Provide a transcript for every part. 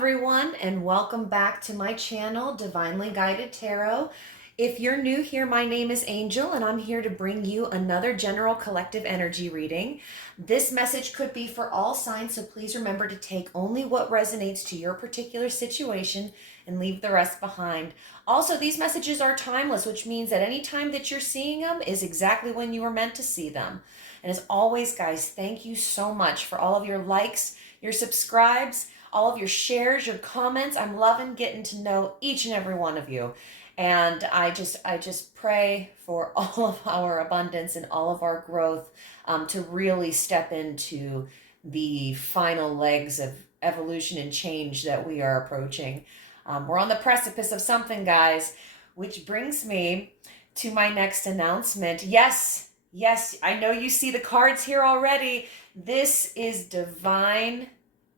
everyone, and welcome back to my channel, Divinely Guided Tarot. If you're new here, my name is Angel, and I'm here to bring you another general collective energy reading. This message could be for all signs, so please remember to take only what resonates to your particular situation and leave the rest behind. Also, these messages are timeless, which means that any time that you're seeing them is exactly when you were meant to see them. And as always, guys, thank you so much for all of your likes, your subscribes, all of your shares, your comments. I'm loving getting to know each and every one of you. And I just pray for all of our abundance and all of our growth to really step into the final legs of evolution and change that we are approaching. We're on the precipice of something, guys, which brings me to my next announcement. Yes, I know you see the cards here already. This is Divine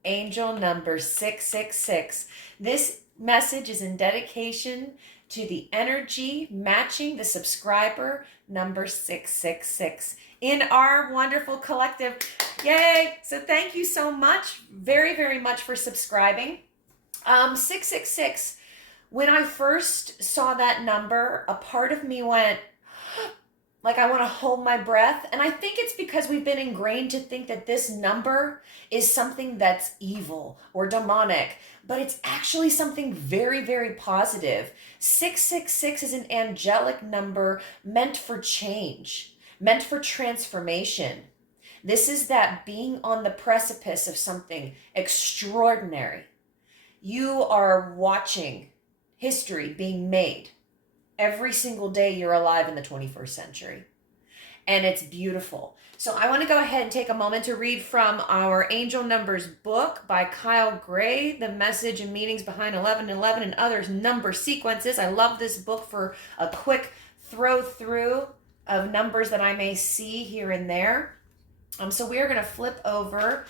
Angel number 666. This message is in dedication to the energy matching the subscriber number 666 in our wonderful collective. Yay! So thank you so much, very, very much for subscribing. 666, when I first saw that number, a part of me went, like, I want to hold my breath. And I think it's because we've been ingrained to think that this number is something that's evil or demonic, but it's actually something very, very positive. 666 is an angelic number meant for change, meant for transformation. This is that being on the precipice of something extraordinary. You are watching history being made. Every single day you're alive in the 21st century. And it's beautiful. So I want to go ahead and take a moment to read from our Angel Numbers book by Kyle Gray, The Message and Meanings Behind 1111 and Other Number Sequences. I love this book for a quick throw through of numbers that I may see here and there. So we are going to flip over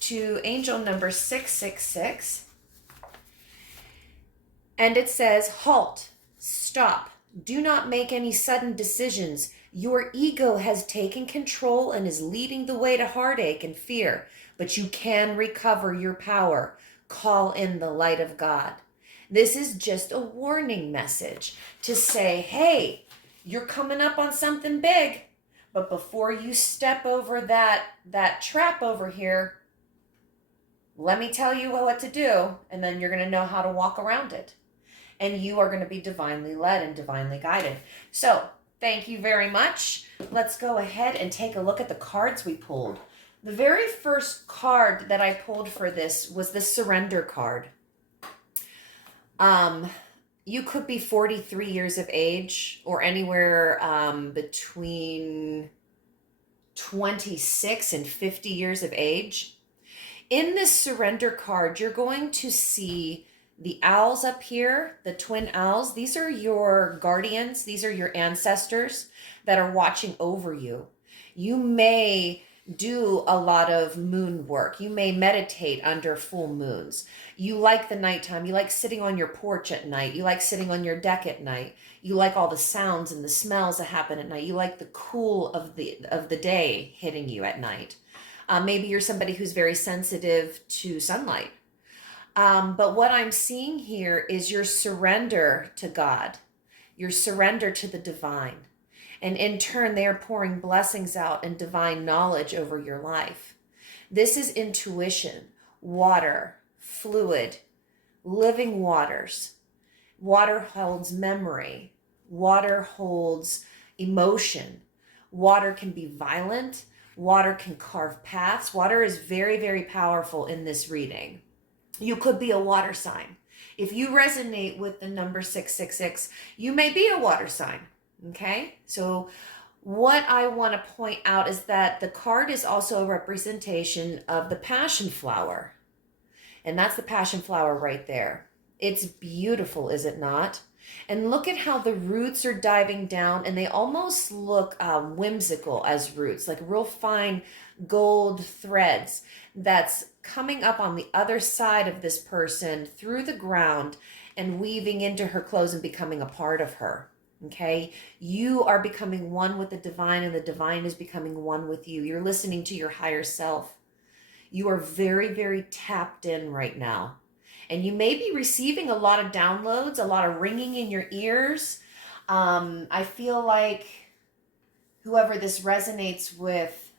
to Angel number 666. And it says, halt, stop. Do not make any sudden decisions. Your ego has taken control and is leading the way to heartache and fear, but you can recover your power. Call in the light of God. This is just a warning message to say, hey, you're coming up on something big, but before you step over that trap over here, let me tell you what to do, and then you're going to know how to walk around it. And you are going to be divinely led and divinely guided. So thank you very much. Let's go ahead and take a look at the cards we pulled. The very first card that I pulled for this was the surrender card. You could be 43 years of age or anywhere between 26 and 50 years of age. In this surrender card, you're going to see the owls up here, the twin owls. These are your guardians. These are your ancestors that are watching over you. You may do a lot of moon work. You may meditate under full moons. You like the nighttime. You like sitting on your porch at night. You like sitting on your deck at night. You like all the sounds and the smells that happen at night. You like the cool of the day hitting you at night. Maybe you're somebody who's very sensitive to sunlight. But what I'm seeing here is your surrender to God, your surrender to the divine. And in turn, they are pouring blessings out and divine knowledge over your life. This is intuition, water, fluid, living waters. Water holds memory. Water holds emotion. Water can be violent. Water can carve paths. Water is very, very powerful in this reading. You could be a water sign. If you resonate with the number 666, you may be a water sign, okay? So what I want to point out is that the card is also a representation of the passion flower. And that's the passion flower right there. It's beautiful, is it not? And look at how the roots are diving down, and they almost look whimsical as roots, like real fine gold threads that's coming up on the other side of this person through the ground and weaving into her clothes and becoming a part of her. Okay, you are becoming one with the divine, and the divine is becoming one with you. You're listening to your higher self. You are very, very tapped in right now. And you may be receiving a lot of downloads, a lot of ringing in your ears. I feel like whoever this resonates with,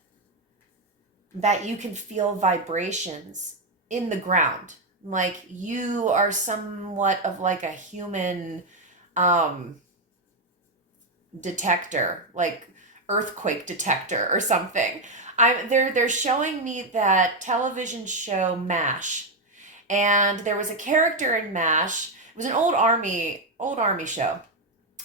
that you can feel vibrations in the ground. Like you are somewhat of like a human detector, like earthquake detector or something. They're showing me that television show MASH, and there was a character in MASH. It was an old army show.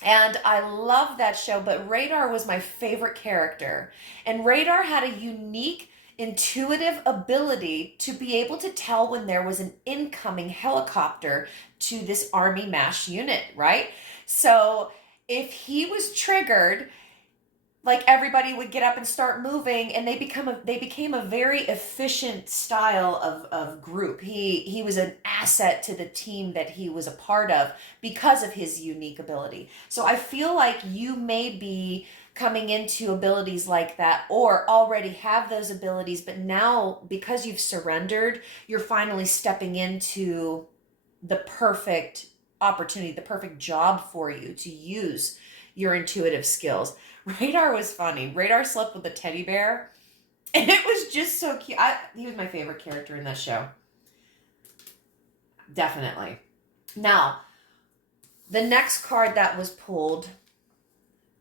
And I love that show, but Radar was my favorite character. And Radar had a unique intuitive ability to be able to tell when there was an incoming helicopter to this Army MASH unit, right? So if he was triggered, like everybody would get up and start moving, and they became a very efficient style of group. He was an asset to the team that he was a part of because of his unique ability. So I feel like you may be coming into abilities like that, or already have those abilities, but now because you've surrendered, you're finally stepping into the perfect opportunity, the perfect job for you to use your intuitive skills. Radar was funny. Radar slept with a teddy bear, and it was just so cute. He was my favorite character in that show. Definitely. Now, the next card that was pulled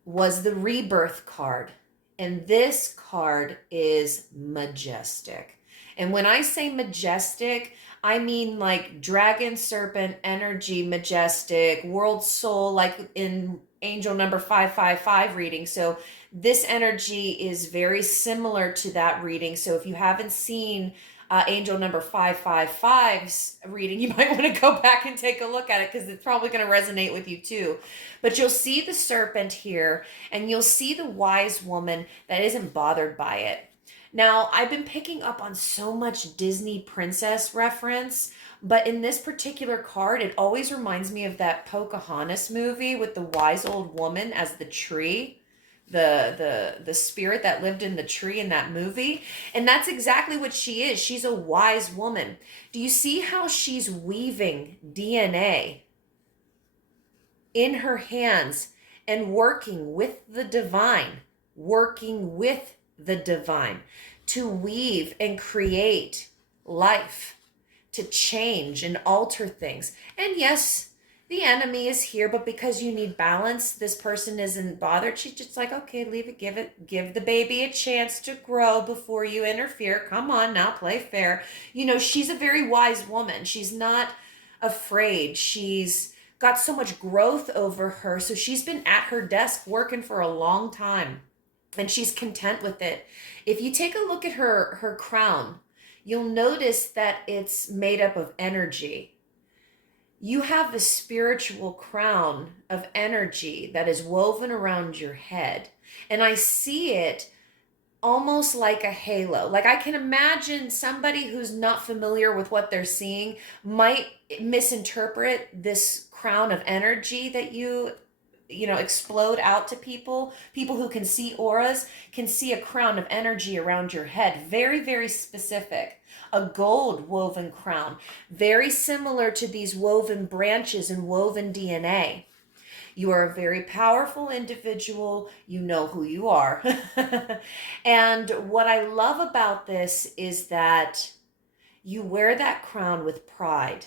was the Rebirth card. And this card is majestic. And when I say majestic, I mean like dragon, serpent, energy, majestic, world soul, like in angel number 555 reading. So this energy is very similar to that reading. So if you haven't seen angel number 555's reading, you might want to go back and take a look at it, because it's probably going to resonate with you too. But you'll see the serpent here, and you'll see the wise woman that isn't bothered by it. Now, I've been picking up on so much Disney princess reference, but in this particular card, it always reminds me of that Pocahontas movie with the wise old woman as the tree, the spirit that lived in the tree in that movie. And that's exactly what she is. She's a wise woman. Do you see how she's weaving DNA in her hands and working with the divine, to weave and create life, to change and alter things? And yes, the enemy is here, but because you need balance, this person isn't bothered. She's just like, okay, leave it, give the baby a chance to grow before you interfere. Come on now, play fair. You know, she's a very wise woman. She's not afraid. She's got so much growth over her. So she's been at her desk working for a long time, and she's content with it. If you take a look at her crown, you'll notice that it's made up of energy. You have the spiritual crown of energy that is woven around your head. And I see it almost like a halo. Like I can imagine somebody who's not familiar with what they're seeing might misinterpret this crown of energy that you explode out to people. People who can see auras can see a crown of energy around your head. Very, very specific. A gold woven crown, very similar to these woven branches and woven DNA. You are a very powerful individual. You know who you are. And what I love about this is that you wear that crown with pride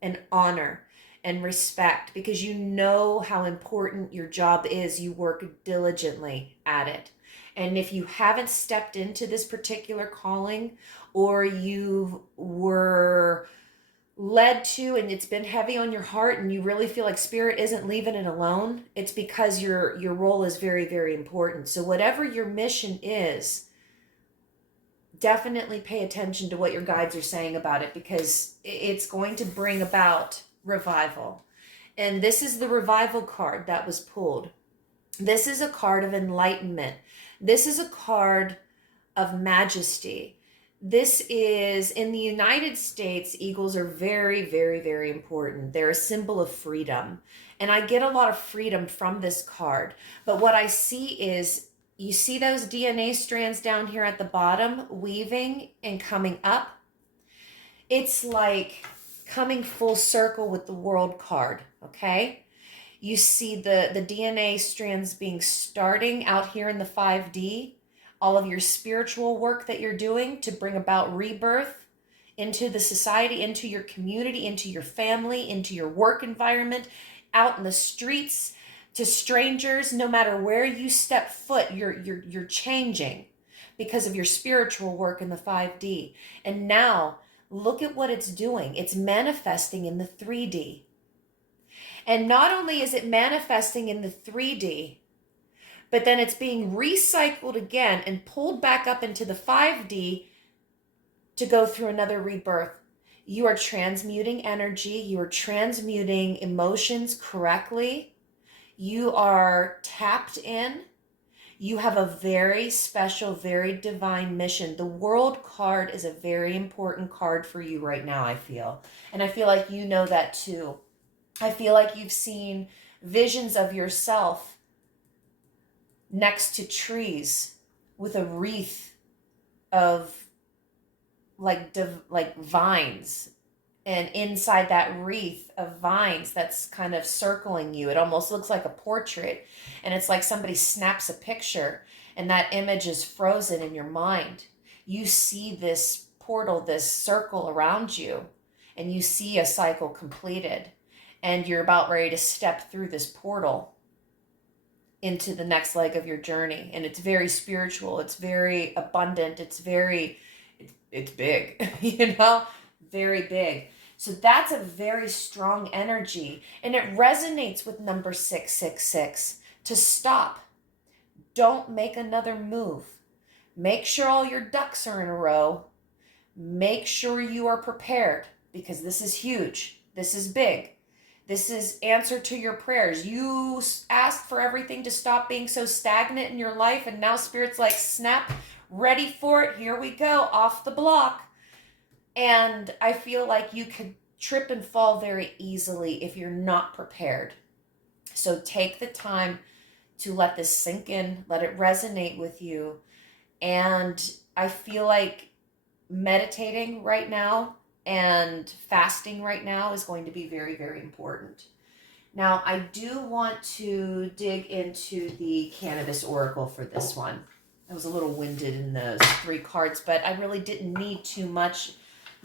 and honor and respect, because you know how important your job is. You work diligently at it. And if you haven't stepped into this particular calling, or you were led to and it's been heavy on your heart and you really feel like spirit isn't leaving it alone, it's because your role is very, very important. So whatever your mission is, definitely pay attention to what your guides are saying about it, because it's going to bring about revival. And this is the revival card that was pulled. This is a card of enlightenment. This is a card of majesty. This is, in the United States, eagles are very, very, very important. They're a symbol of freedom. And I get a lot of freedom from this card. But what I see is, you see those DNA strands down here at the bottom, weaving and coming up? It's like coming full circle with the World card, okay? You see the DNA strands being starting out here in the 5D, all of your spiritual work that you're doing to bring about rebirth into the society, into your community, into your family, into your work environment, out in the streets, to strangers. No matter where you step foot, you're changing because of your spiritual work in the 5D. And now look at what it's doing. It's manifesting in the 3D. And not only is it manifesting in the 3D, but then it's being recycled again and pulled back up into the 5D to go through another rebirth. You are transmuting energy. You are transmuting emotions correctly. You are tapped in. You have a very special, very divine mission. The World card is a very important card for you right now, I feel. And I feel like you know that too. I feel like you've seen visions of yourself next to trees with a wreath of like vines, and inside that wreath of vines that's kind of circling you, it almost looks like a portrait, and it's like somebody snaps a picture and that image is frozen in your mind. You see this portal, this circle around you, and you see a cycle completed, and you're about ready to step through this portal into the next leg of your journey. And it's very spiritual, it's very abundant, it's big, you know, very big. So that's a very strong energy, and it resonates with number 666, to stop. Don't make another move. Make sure all your ducks are in a row. Make sure you are prepared, because this is huge. This is big. This is answer to your prayers. You asked for everything to stop being so stagnant in your life, and now Spirit's like, snap, ready for it. Here we go, off the block. And I feel like you could trip and fall very easily if you're not prepared. So take the time to let this sink in, let it resonate with you. And I feel like meditating right now and fasting right now is going to be very, very important. Now, I do want to dig into the Cannabis Oracle for this one. I was a little winded in those 3 cards, but I really didn't need too much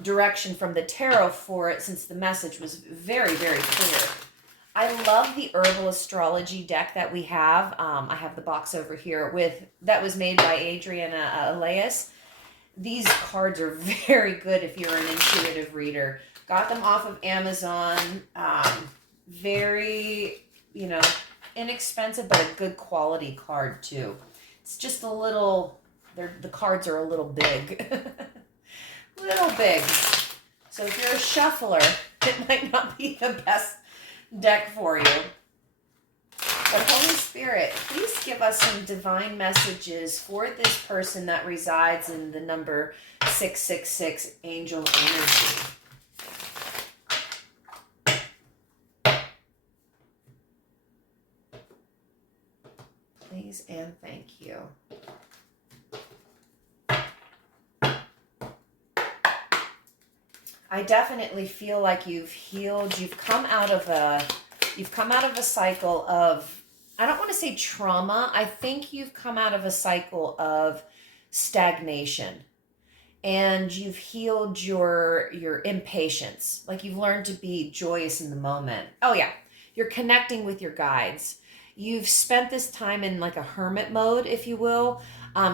direction from the tarot for it, since the message was very, very clear. I love the herbal astrology deck that we have. I have the box over here that was made by Adriana Elias. These cards are very good if you're an intuitive reader. Got them off of Amazon. Very, inexpensive, but a good quality card too. It's just a little, the cards are a little big. Little big. So if you're a shuffler, it might not be the best deck for you. But Holy Spirit, please give us some divine messages for this person that resides in the number 666 angel energy. Please and thank you. I definitely feel like you've healed. You've come out of a cycle of, I don't want to say trauma. I think you've come out of a cycle of stagnation, and you've healed your impatience. Like, you've learned to be joyous in the moment. Oh yeah. You're connecting with your guides. You've spent this time in like a hermit mode, if you will,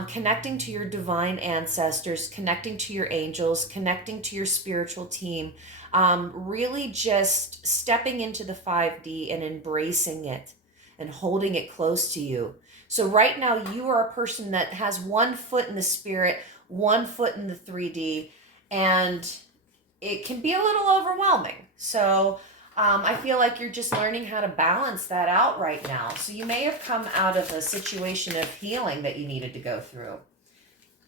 connecting to your divine ancestors, connecting to your angels, connecting to your spiritual team, really just stepping into the 5D and embracing it and holding it close to you. So right now you are a person that has 1 foot in the spirit, 1 foot in the 3D, and it can be a little overwhelming. So I feel like you're just learning how to balance that out right now. So you may have come out of a situation of healing that you needed to go through.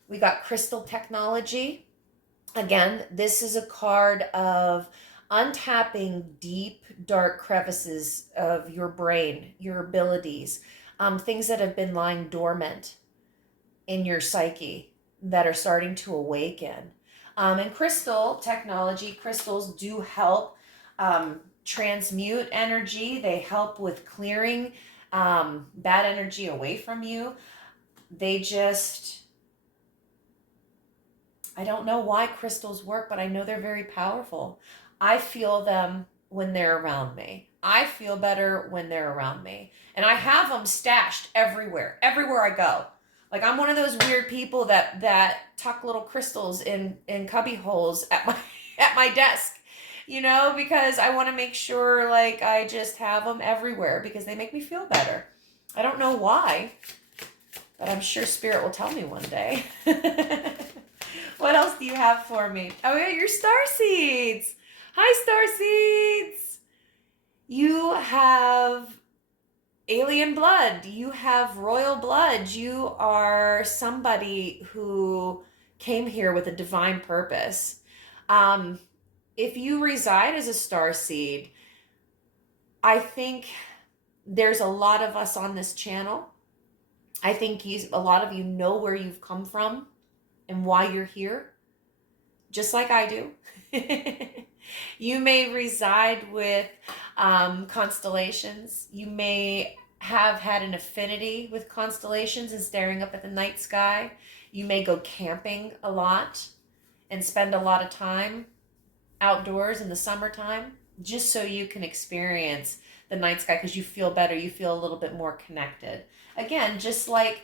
We got crystal technology. Again, this is a card of untapping deep, dark crevices of your brain, your abilities, things that have been lying dormant in your psyche that are starting to awaken. And crystal technology, crystals do help transmute energy. They help with clearing bad energy away from you. They just, I don't know why crystals work, but I know they're very powerful. I feel them when they're around me. I feel better when they're around me. And I have them stashed everywhere I go. Like I'm one of those weird people that tuck little crystals in cubby holes at my at my desk, because I want to make sure like I just have them everywhere because they make me feel better. I don't know why, but I'm sure spirit will tell me one day. What else do you have for me? Oh yeah, your star seeds. Hi, star seeds. You have alien blood. You have royal blood. You are somebody who came here with a divine purpose. If you reside as a star seed, I think there's a lot of us on this channel. I think a lot of you know where you've come from and why you're here, just like I do. You may reside with constellations. You may have had an affinity with constellations and staring up at the night sky. You may go camping a lot and spend a lot of time outdoors in the summertime just so you can experience the night sky because you feel better. You feel a little bit more connected. Again, just like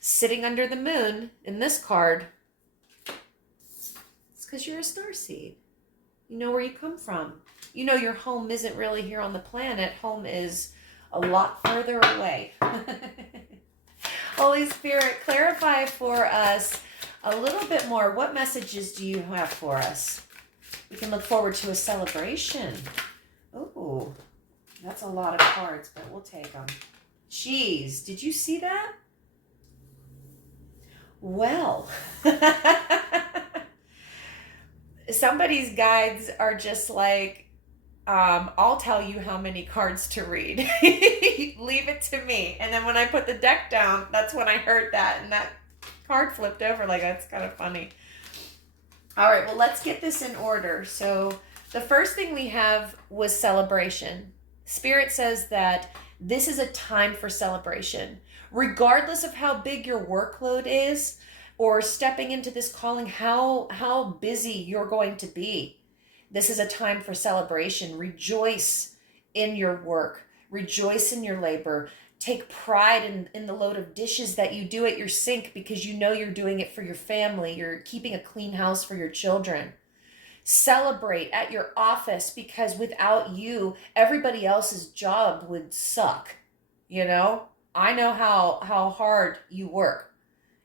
sitting under the moon in this card, it's because you're a starseed. You know where you come from. You know your home isn't really here on the planet. Home is a lot further away. Holy Spirit, clarify for us a little bit more. What messages do you have for us? We can look forward to a celebration. Oh, that's a lot of cards, but we'll take them. Jeez, did you see that? Well, somebody's guides are just like, I'll tell you how many cards to read. Leave it to me. And then when I put the deck down, that's when I heard that. And that card flipped over. Like, that's kind of funny. All right, well, let's get this in order. So the first thing we have was celebration. Spirit says that this is a time for celebration. Regardless of how big your workload is or stepping into this calling, how busy you're going to be. This is a time for celebration. Rejoice in your work. Rejoice in your labor. Take pride in the load of dishes that you do at your sink because you know you're doing it for your family. You're keeping a clean house for your children. Celebrate at your office because without you, everybody else's job would suck. I know how hard you work,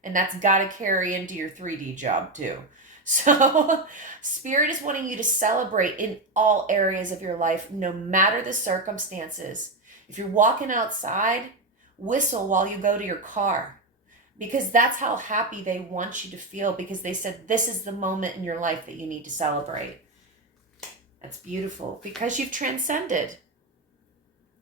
and that's got to carry into your 3D job too. So Spirit is wanting you to celebrate in all areas of your life, no matter the circumstances. If you're walking outside, whistle while you go to your car, because that's how happy they want you to feel, because they said this is the moment in your life that you need to celebrate. That's beautiful because you've transcended.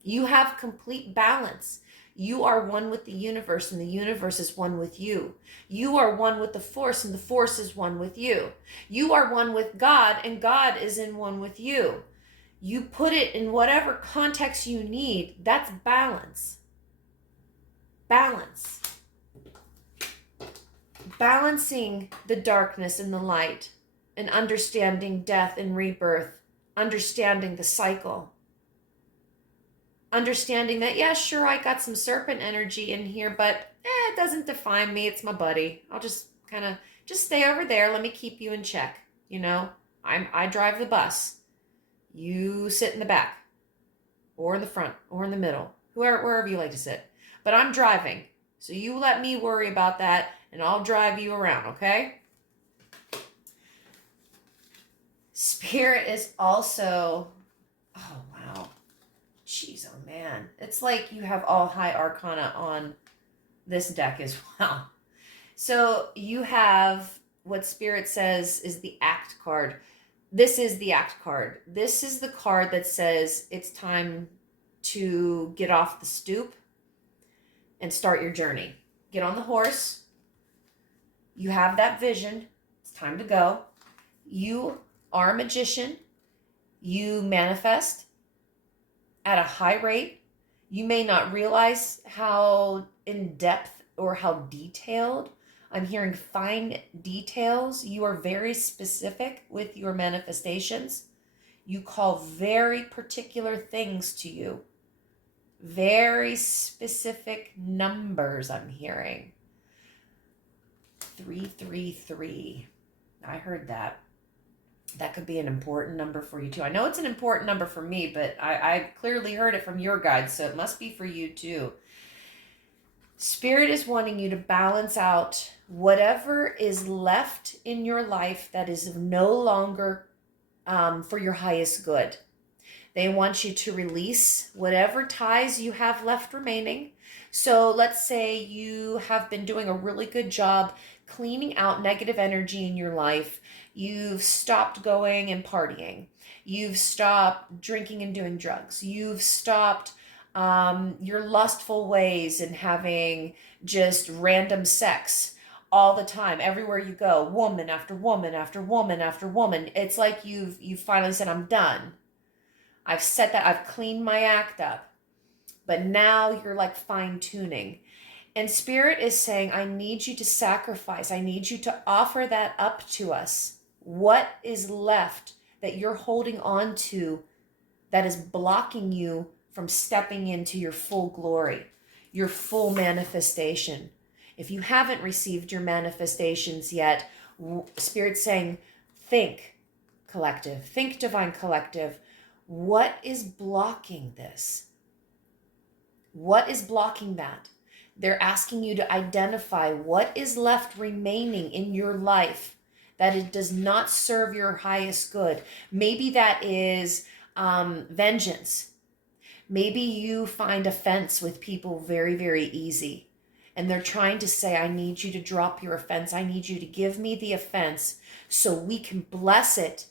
You have complete balance. You are one with the universe, and the universe is one with you. You are one with the force, and the force is one with you. You are one with God, and God is in one with you. You put it in whatever context you need. That's balance. Balance. Balancing the darkness and the light, and understanding death and rebirth, understanding the cycle. Understanding that, yeah, sure, I got some serpent energy in here, but it doesn't define me. It's my buddy. I'll just just stay over there. Let me keep you in check. I drive the bus. You sit in the back, or in the front, or in the middle, wherever you like to sit. But I'm driving, so you let me worry about that, and I'll drive you around, okay? Spirit is also, oh, wow. Jeez, oh, man. It's like you have all high arcana on this deck as well. So you have what Spirit says is the Act card. This is the Act card. This is the card that says it's time to get off the stoop and start your journey. Get on the horse. You have that vision. It's time to go. You are a magician. You manifest at a high rate. You may not realize how in depth or how detailed. I'm hearing fine details. You are very specific with your manifestations. You call very particular things to you. Very specific numbers I'm hearing. 333. I heard that. That could be an important number for you too. I know it's an important number for me, but I clearly heard it from your guides, so it must be for you too. Spirit is wanting you to balance out whatever is left in your life that is no longer for your highest good. They want you to release whatever ties you have left remaining. So let's say you have been doing a really good job cleaning out negative energy in your life. You've stopped going and partying. You've stopped drinking and doing drugs. You've stopped your lustful ways and having just random sex all the time, everywhere you go, woman after woman after woman after woman. It's like you've finally said, I'm done. I've set that, I've cleaned my act up. But now you're like fine tuning. And Spirit is saying, I need you to sacrifice. I need you to offer that up to us. What is left that you're holding on to that is blocking you from stepping into your full glory, your full manifestation? If you haven't received your manifestations yet, Spirit's saying, think collective, think divine collective. What is blocking this? What is blocking that? They're asking you to identify what is left remaining in your life that it does not serve your highest good. Maybe that is vengeance. Maybe you find offense with people very, very easy. And they're trying to say, I need you to drop your offense. I need you to give me the offense so we can bless it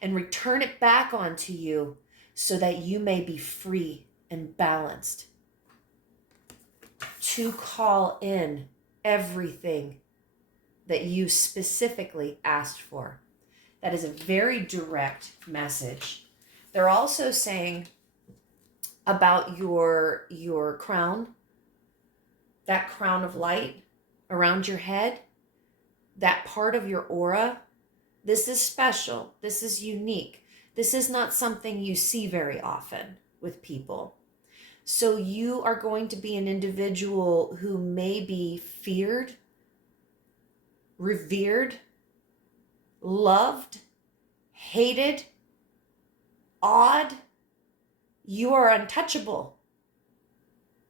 and return it back onto you so that you may be free and balanced to call in everything that you specifically asked for. That is a very direct message. They're also saying about your crown, that crown of light around your head, that part of your aura. This is special. This is unique. This is not something you see very often with people. So you are going to be an individual who may be feared, revered, loved, hated, awed. You are untouchable.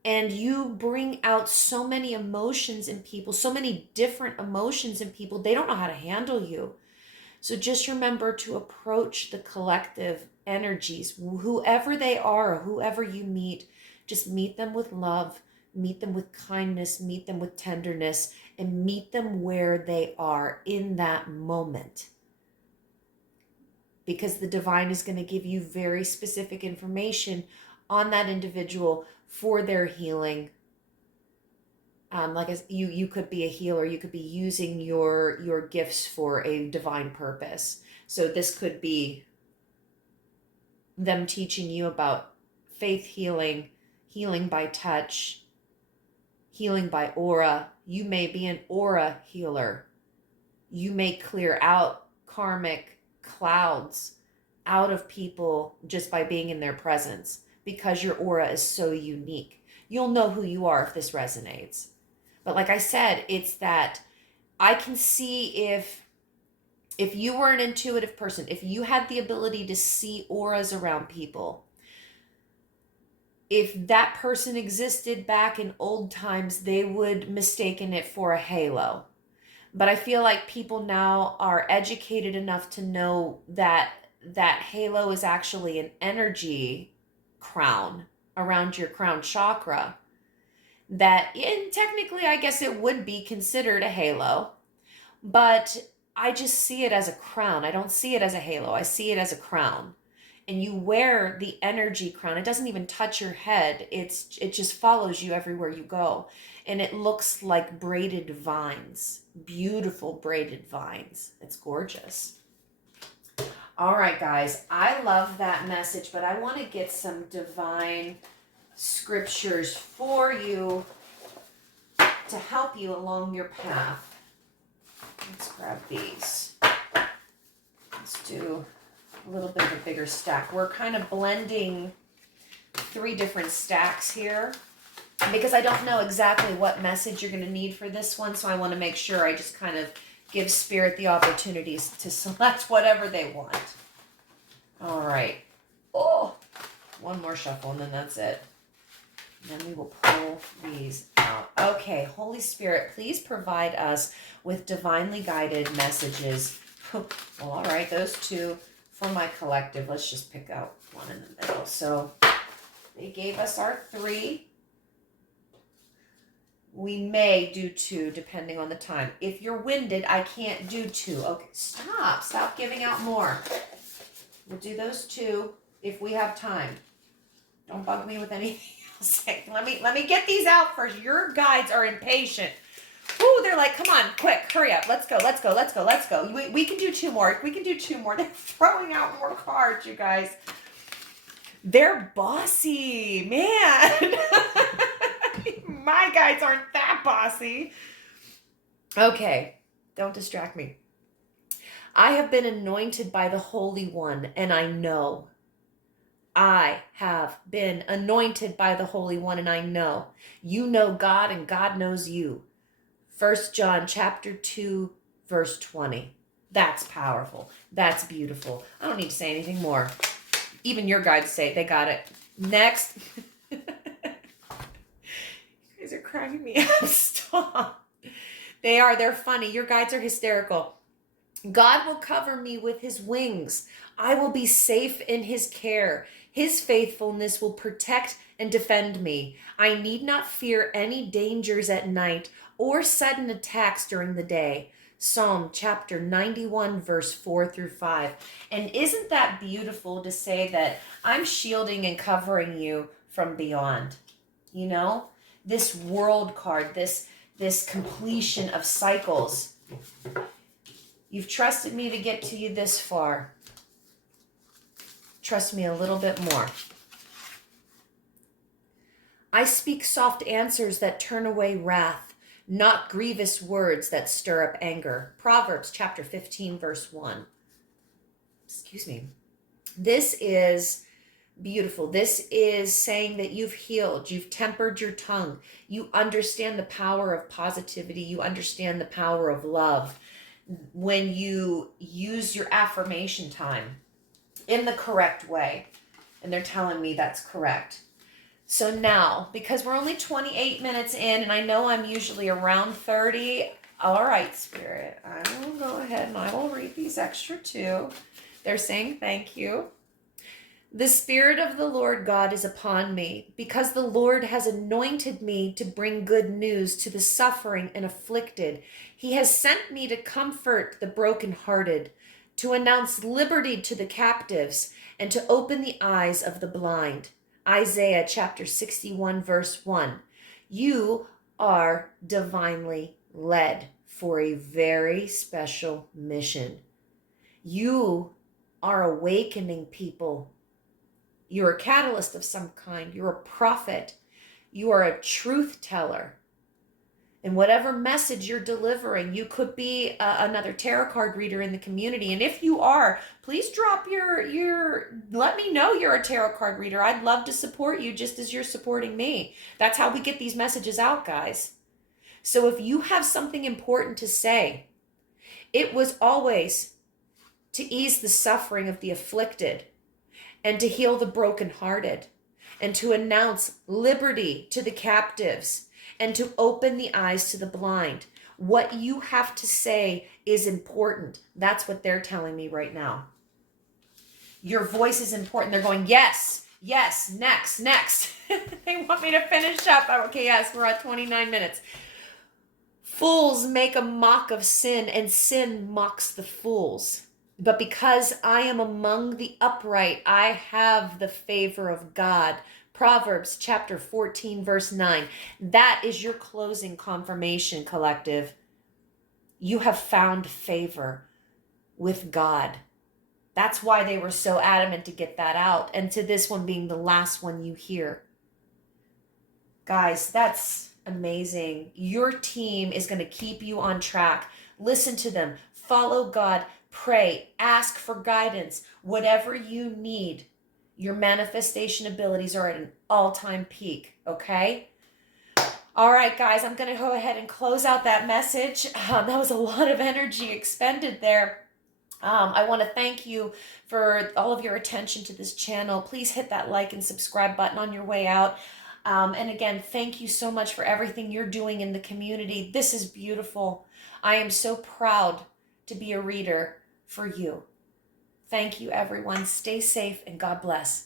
And you bring out so many emotions in people, so many different emotions in people. They don't know how to handle you. So just remember to approach the collective energies, whoever they are, whoever you meet, just meet them with love, meet them with kindness, meet them with tenderness, and meet them where they are in that moment. Because the divine is going to give you very specific information on that individual for their healing. Like you could be a healer, you could be using your gifts for a divine purpose. So this could be them teaching you about faith healing, healing by touch, healing by aura. You may be an aura healer. You may clear out karmic clouds out of people just by being in their presence because your aura is so unique. You'll know who you are if this resonates. But like I said, it's that I can see if you were an intuitive person, if you had the ability to see auras around people, if that person existed back in old times, they would mistaken it for a halo. But I feel like people now are educated enough to know that that halo is actually an energy crown around your crown chakra. That technically, I guess it would be considered a halo, but I just see it as a crown. I don't see it as a halo. I see it as a crown. And you wear the energy crown. It doesn't even touch your head. It just follows you everywhere you go. And it looks like braided vines, beautiful braided vines. It's gorgeous. All right, guys, I love that message, but I want to get some divine scriptures for you to help you along your path. Let's grab these. Let's do a little bit of a bigger stack. We're kind of blending 3 different stacks here because I don't know exactly what message you're going to need for this one, so I want to make sure I just kind of give Spirit the opportunities to select whatever they want. All right. Oh, one more shuffle and then that's it. And then we will pull these out. Okay, Holy Spirit, please provide us with divinely guided messages. Well, all right, those 2 for my collective. Let's just pick out one in the middle. So they gave us our 3. We may do 2 depending on the time. If you're winded, I can't do 2. Okay, stop giving out more. We'll do those 2 if we have time. Don't bug me with anything else. Let me get these out first. Your guides are impatient. Ooh, they're like, come on, quick, hurry up. Let's go. We can do 2 more. We can do 2 more. They're throwing out more cards, you guys. They're bossy, man. My guides aren't that bossy. Okay, don't distract me. I have been anointed by the Holy One, and I know. I have been anointed by the Holy One, and I know. You know God, and God knows you. 1 John chapter 2, verse 20. That's powerful. That's beautiful. I don't need to say anything more. Even your guides say they got it. Next. You guys are cracking me up. Stop. They're funny. Your guides are hysterical. God will cover me with his wings. I will be safe in his care. His faithfulness will protect and defend me. I need not fear any dangers at night or sudden attacks during the day. Psalm chapter 91, verse 4 through 5. And isn't that beautiful to say that I'm shielding and covering you from beyond? You know, this world card, this completion of cycles. You've trusted me to get to you this far. Trust me a little bit more. I speak soft answers that turn away wrath, not grievous words that stir up anger. Proverbs chapter 15, verse 1. Excuse me. This is beautiful. This is saying that you've healed, you've tempered your tongue, you understand the power of positivity, you understand the power of love. When you use your affirmation time in the correct way, and they're telling me that's correct. So now, because we're only 28 minutes in, and I know I'm usually around 30, all right, Spirit, I will go ahead and I will read these extra 2. They're saying thank you. The Spirit of the Lord God is upon me, because the Lord has anointed me to bring good news to the suffering and afflicted. He has sent me to comfort the brokenhearted, to announce liberty to the captives, and to open the eyes of the blind. Isaiah chapter 61, verse 1. You are divinely led for a very special mission. You are awakening people. You're a catalyst of some kind. You're a prophet. You are a truth teller. And whatever message you're delivering, you could be another tarot card reader in the community. And if you are, please drop let me know you're a tarot card reader. I'd love to support you just as you're supporting me. That's how we get these messages out, guys. So if you have something important to say, it was always to ease the suffering of the afflicted and to heal the brokenhearted and to announce liberty to the captives and to open the eyes to the blind. What you have to say is important. That's what they're telling me right now. Your voice is important. They're going, yes, next. They want me to finish up. Okay, yes, we're at 29 minutes. Fools make a mock of sin, and sin mocks the fools. But because I am among the upright, I have the favor of God. Proverbs chapter 14, verse 9. That is your closing confirmation, collective. You have found favor with God. That's why they were so adamant to get that out. And to this one being the last one you hear. Guys, that's amazing. Your team is going to keep you on track. Listen to them. Follow God. Pray. Ask for guidance. Whatever you need. Your manifestation abilities are at an all-time peak, okay? All right, guys, I'm going to go ahead and close out that message. That was a lot of energy expended there. I want to thank you for all of your attention to this channel. Please hit that like and subscribe button on your way out. And again, thank you so much for everything you're doing in the community. This is beautiful. I am so proud to be a reader for you. Thank you, everyone. Stay safe and God bless.